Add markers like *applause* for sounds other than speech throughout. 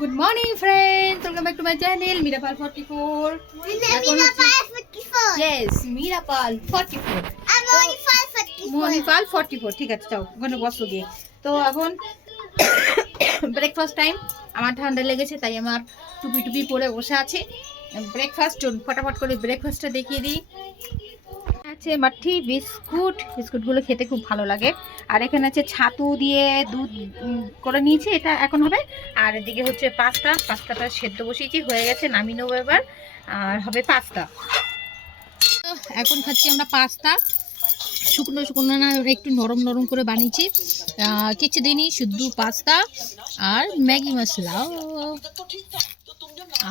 Good morning friends welcome back to my channel মিরাপাল 44 এখন yes মিরাপাল 44 Manipal 44 ঠিক আছে যাও ওখানে বসো গিয়ে তো এখন *coughs* ব্রেকফাস্ট টাইম আমার ঠান্ডা লেগেছে তাই আমার টুপি টুপি পরে বসে আছে। ব্রেকফাস্ট ফটাফট করে ব্রেকফাস্টটা দেখিয়ে দিই। আছে মাঠি বিস্কুট। বিস্কুটগুলো খেতে খুব ভালো লাগে। আর এখানে আছে ছাতু দিয়ে দুধ করে নিয়েছি, এটা এখন হবে। আর এদিকে হচ্ছে পাস্তা। পাস্তাটা সেদ্ধ বসিয়েছি, হয়ে গেছে, নামিয়ে নেব এবার। আর হবে পাস্তা। এখন খাচ্ছি আমরা পাস্তা। শুকনো শুকনো না, একটু নরম নরম করে বানিয়েছি। কিছু দিনই শুধু পাস্তা আর ম্যাগি মশলা।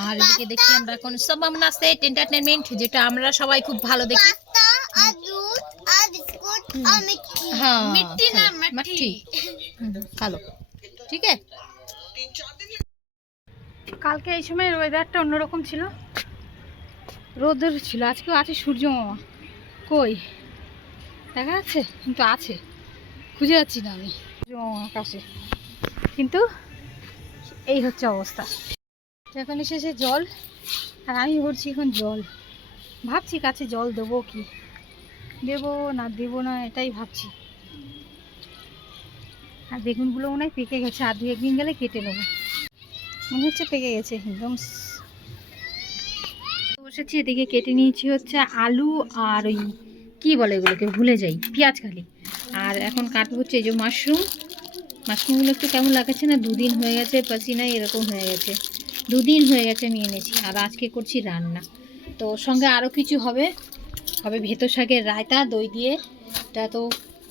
আর এদিকে দেখি আমরা এখন সবামনা সেট এন্টারটেনমেন্ট যেটা আমরা সবাই খুব ভালো দেখি। হ্যাঁ কালকে এই সময় ওয়েদারটা অন্যরকম ছিল। রোদের ছিল। আজকেও আছে সূর্য মামা। কই? দেখা যাচ্ছে? কিন্তু আছে। খুঁজে যাচ্ছি না আমি। সূর্য মামা আকাশে কিন্তু এই হচ্ছে অবস্থা। এখন এসেছে জল। আর আমি ভরছি এখন জল। ভাবছি কাছে জল দেবো কি? দেবো না দেবো না এটাই ভাবছি। আর বেগুনগুলো মনে হয় পেকে গেছে, আর দু একদিন গেলে কেটে নেব। মনে হচ্ছে পেকে গেছে, একদম বসেছি, এদিকে কেটে নিয়েছি হচ্ছে আলু আর ওই কী বলে এগুলোকে, ভুলে যাই, পেঁয়াজ খালি। আর এখন কাটবো হচ্ছে এই যে মাশরুম। মাশরুমগুলো একটু কেমন লাগাচ্ছে না? দুদিন হয়ে গেছে, পাসিনাই এরকম হয়ে গেছে। দুদিন হয়ে গেছে আমি এনেছি, আর আজকে করছি রান্না। তো সঙ্গে আরও কিছু হবে। হবে ভেতর শাকের রায়তা দই দিয়ে এটা তো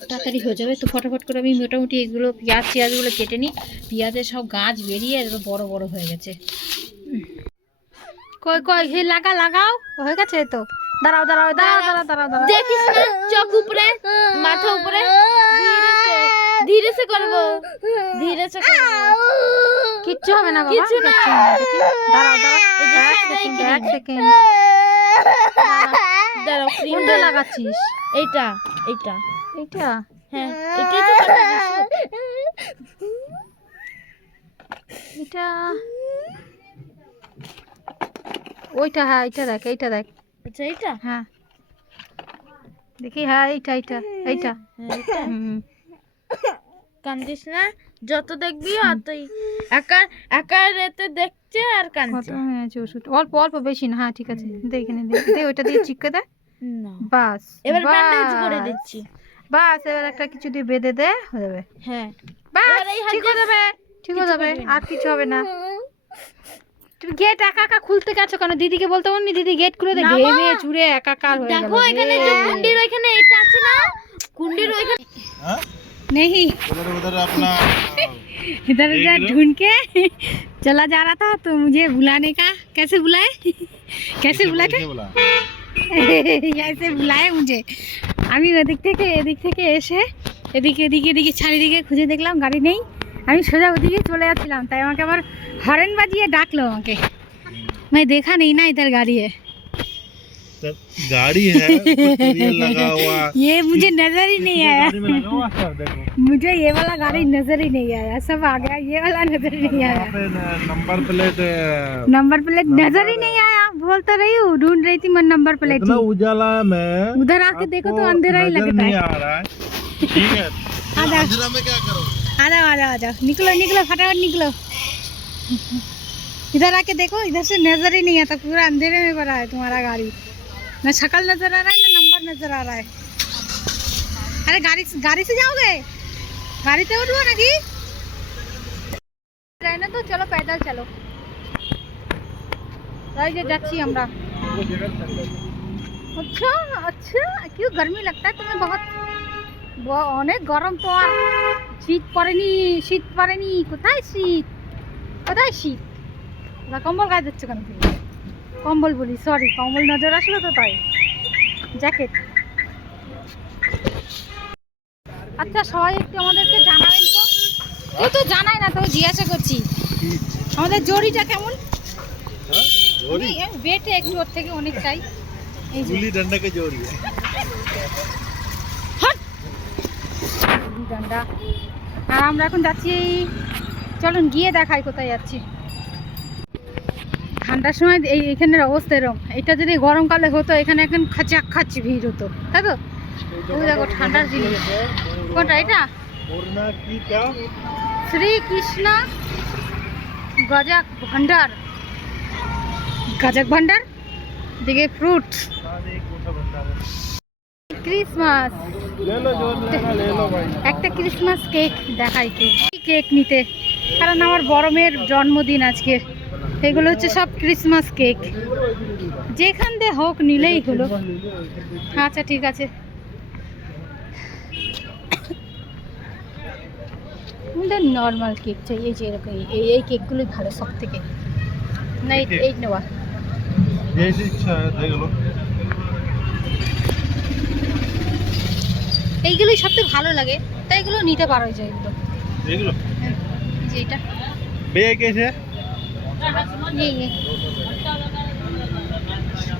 তাড়াতাড়ি হয়ে যাবে। তো ফটাফট করে আমি মোটামুটি এগুলো পেঁয়াজ পেঁয়াজগুলো কেটে নিই। পেঁয়াজের সব গাছ বেরিয়ে একদম বড় বড় হয়ে গেছে। কই কই হে লাগা লাগাও। হয়ে গেছে তো। দাঁড়াও দাঁড়াও দাঁড়াও দাঁড়াও দাঁড়াও দাঁড়াও। দেখিস না চোখ উপরে মাথা উপরে। ধীরে সে করব ধীরে সে করব। কিচ্ছু হবে না বাবা কিচ্ছু না। দাঁড়াও দাঁড়াও এই যে এক সেকেন্ড এক সেকেন্ড। দাঁড়াও *laughs* কোনটা লাগাচ্ছিস। এইটা এইটা। এইটা? হ্যাঁ এটাই তো এটা ওইটা হ্যাঁ এইটা দেখ এইটা দেখ। আচ্ছা এইটা? হ্যাঁ। দেখি হ্যাঁ এইটা এইটা এইটা। হ্যাঁ, কান্দিস না যত দেখবি অতই। একা একা রেতে দেখছে আর কত? হয়েছে ওষুধ অল্প অল্প বেশি না। হ্যাঁ ঠিক আছে। দে এখানে দে ওইটা দিয়ে চিপকে দে। বাস এবার ব্যান্ডেজ করে বাস। দিচ্ছি। বাস এবার একটা কিছু দিয়ে বেঁধে দে হয়ে যাবে। হ্যাঁ। বাস ঠিক হয়ে যাবে ঠিক হয়ে যাবে। আর কিছু হবে না। তুমি গেট একা একা খুলতে গেছো কেন? দিদিকে বলতে পারনি দিদি গেট খুলে দে। ঘেমে চুরে একাকার হয়ে গেল। দেখো এখানে যে কুন্ডির ওইখানে এটা আছে না? কুন্ডির ওইখানে नहीं उधर उधर अपना इधर उधर ढूंढ के चला जा रहा था तो मुझे बुलाने का कैसे बुलाए कैसे बुलाए थे कैसे बोला *laughs* ऐसे बुलाए मुझे আমি ওদিক থেকে এদিক থেকে এসে এদিকে এদিকে এদিকে চারিদিকে খুঁজে দেখলাম গাড়ি নেই আমি সোজা ওদিকে চলে যাচ্ছিলাম তাই আমাকে আবার হরেন বাজিয়ে ডাকলো আমাকে मैं देखा नहीं ना इधर गाड़ी है तो गाड़ी है लगा हुआ। *laughs* ये मुझे नज़र ही नहीं आया। सर *laughs* मुझे ये वाला गाड़ी नज़र ही नहीं आया सब आ गया ये वाला नज़र ही नहीं आया। यहाँ पे न- नंबर प्लेट नंबर प्लेट नज़र ही नहीं आया बोल तो रही हूँ ढूंढ रही थी मैं नंबर प्लेट इतना उजाला में उधर आके देखो तो अंधेरा ही लगता नहीं है। आ रहा है। ठीक है। अंधेरा में क्या करो आ जाओ आ जाओ आ जाओ निकलो निकलो फटाफट निकलो। इधर आके देखो इधर से नज़र ही नहीं आता पूरा अंधेरे में पड़ा है तुम्हारा गाड़ी। ना शक्ल नजर आ रहा है ना नंबर नजर आ रहा है अरे गाड़ी गाड़ी से जाओगे गाड़ी से उठबो নাকি যাই না তো চলো पैदल चलो তাই যে যাচ্ছি আমরা अच्छा अच्छा क्यों गर्मी लगता है तुम्हें बहुत ব- অনেক গরম তো আর শীত পড়েনি শীত পড়েনি কোথায় শীত কোথায় শীত ওরা কম্বল গায়ে দিচ্ছে কেন তুমি কম্বল বলি সরি কম্বল নজর আসলো তো তাই। জ্যাকেট আচ্ছা সবাই একটু আমাদেরকে জানাবেন তো। কেউ তো জানায় না তবে জিজ্ঞাসা করছি। আমাদের জরিটা কেমন? হ্যাঁ, বেটে একটু ওর থেকে অনেক চাই গুলি ডান্ডাকে জড়ি ডান্ডা। আর আমরা এখন যাচ্ছি চলুন গিয়ে দেখাই কোথায় যাচ্ছি। ঠান্ডার সময় এই এখানের অবস্থা এরকম এটা যদি গরমকালে হতো এখানে এখন খাচাক খাচ্ছি ভিড় হতো। তাই তো? দেখো ঠান্ডার জিনিস। কোনটা? এটা? শ্রীকৃষ্ণ গজাক ভান্ডার গাজাক ভান্ডার দিকে ফ্রুট ক্রিসমাস। একটা ক্রিসমাস কেক দেখাই কেক। কেক নিতে। কারণ আমার বড় মেয়ের জন্মদিন আজকে। এগুলো হচ্ছে সব ক্রিসমাস কেক যেখান দিয়ে হোক নিলেই হলো। আচ্ছা ঠিক আছে। নর্মাল কেক চাই। এই যে এরকম এই এই কেকগুলোই ভালো সব থেকে না এই নেওয়া। এইগুলোই সব থেকে ভালো লাগে। তাই এগুলো নিতে পারো যে এগুলো এইগুলো? হ্যাঁ, যে এটা। বেয়ে গেছে ये ये।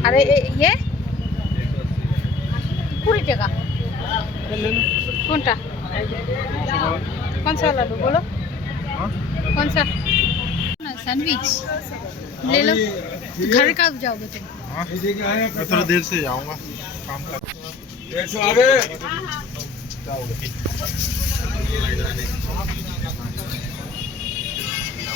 अरे ये ये? पूरी जगह। कौन सा कौन सा वाला लो बोलो? कौन सा सैंडविच। ले लो। घर का जाओगे तुम। हाँ? मैं थोड़ा देर से जाऊँगा। काम कर।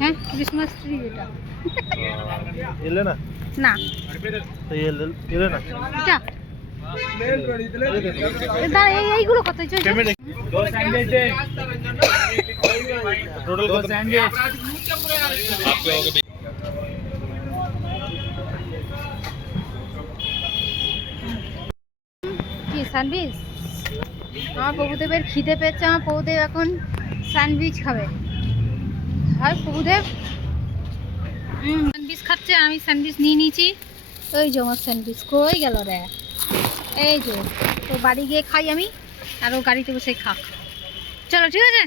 হ্যাঁ ক্রিসমাস ট্রি এটা। এলে না? না। এলে না? এটা। এইগুলো কি আমার খিদে পেয়েছে আমার পৌদেব এখন স্যান্ডউইচ খাবে। খায় প্রভুদেব। স্যান্ডউইচ খাচ্ছে আমি স্যান্ডউইচ নিয়ে নিয়েছি। ওই যে আমার স্যান্ডউইচ কই গেল রে? এই যে তো বাড়ি গিয়ে খাই আমি আর ও গাড়িতে বসে খাক। চলো ঠিক আছে?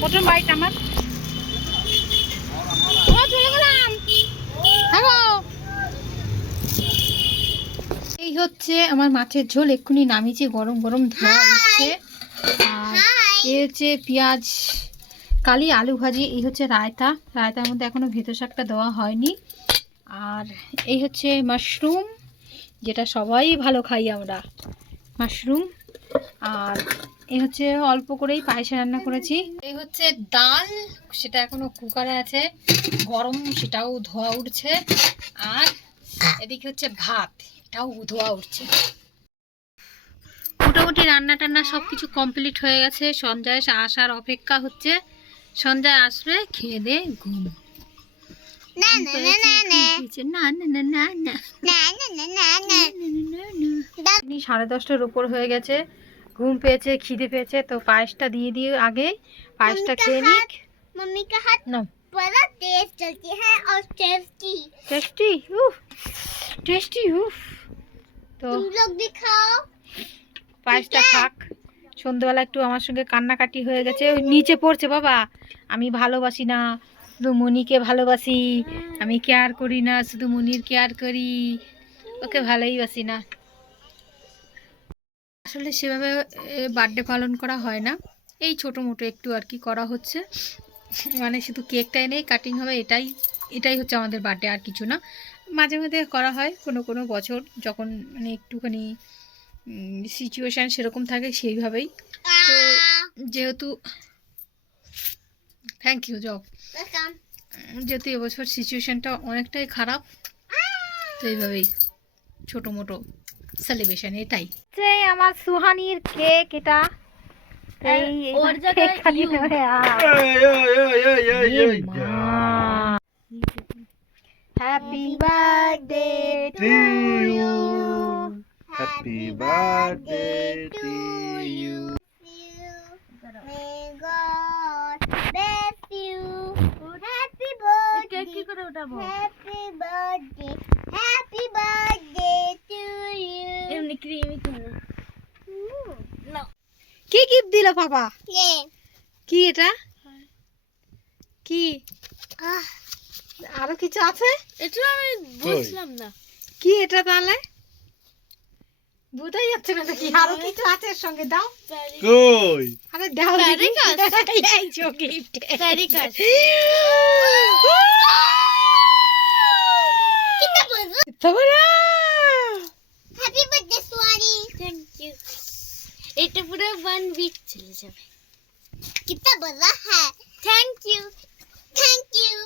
প্রথম বাইট আমার। হ্যালো। এই হচ্ছে আমার মাছের ঝোল এক্ষুনি নামিয়েছি গরম গরম ধোয়া উঠছে। এই হচ্ছে পেঁয়াজ কালি আলু ভাজি এই হচ্ছে রায়তা। রায়তার মধ্যে এখনও ভেতর শাকটা দেওয়া হয়নি। আর এই হচ্ছে মাশরুম যেটা সবাই ভালো খাই আমরা। মাশরুম। আর এই হচ্ছে অল্প করেই পায়েসে রান্না করেছি। এই হচ্ছে ডাল সেটা এখনও কুকারে আছে। গরম সেটাও ধোয়া উঠছে। আর এদিকে হচ্ছে ভাত এটাও ধোয়া উঠছে। মোটামুটি রান্না টান্না সব কিছু কমপ্লিট হয়ে গেছে সঞ্জয় আসার অপেক্ষা হচ্ছে সঞ্জয় আসবে খেয়ে দে ঘুম না না না না না সাড়ে দশটার উপর হয়ে গেছে ঘুম পেয়েছে খিদে পেয়েছে তো পায়েসটা দিয়ে দিয়ে আগে পায়েসটা খেয়ে নিক টেস্টি का हाथ no. बड़ा तेज चलती है পায়েসটা খাক। সন্ধ্যেবেলা একটু আমার সঙ্গে কান্নাকাটি হয়ে গেছে। ওই নিচে পড়ছে বাবা। আমি ভালোবাসি না শুধু মনিকে ভালোবাসি। আমি কেয়ার করি না শুধু মনির কেয়ার করি। ওকে ভালোই বাসি না। আসলে সেভাবে বার্থডে পালন করা হয় না। এই ছোটো মোটো একটু আর কি করা হচ্ছে। মানে শুধু কেকটা এনেই কাটিং হবে এটাই এটাই হচ্ছে আমাদের বার্থডে আর কিছু না। মাঝে মাঝে করা হয় কোনো কোনো বছর যখন মানে একটুখানি সিচুয়েশান সেরকম থাকে সেইভাবেই। তো যেহেতু থ্যাংক ইউ জব যেহেতু এবছর সিচুয়েশানটা অনেকটাই খারাপ তো এইভাবেই ছোট মোটো সেলিব্রেশন এটাই। যে আমার সুহানির কেক এটা happy birthday to you Happy birthday to you. May God bless you. Happy birthday Happy birthday. Happy birthday to you. এমনি ক্রিমি কিনে না কি গিফট দিল পাপা Yeah. কি এটা কি Ah. আরও কিছু আছে এটা আমি বুঝলাম না কি এটা তাহলে বোঝাই যাচ্ছে না কি আরও কিছু আছে এর সঙ্গে দাও কই আরে দাও দেখি। এই যে gift Happy birthday, Swari. Thank you এটা পুরো ওয়ান উইক চলে যাবে Kita beza hai. Thank you. Thank you.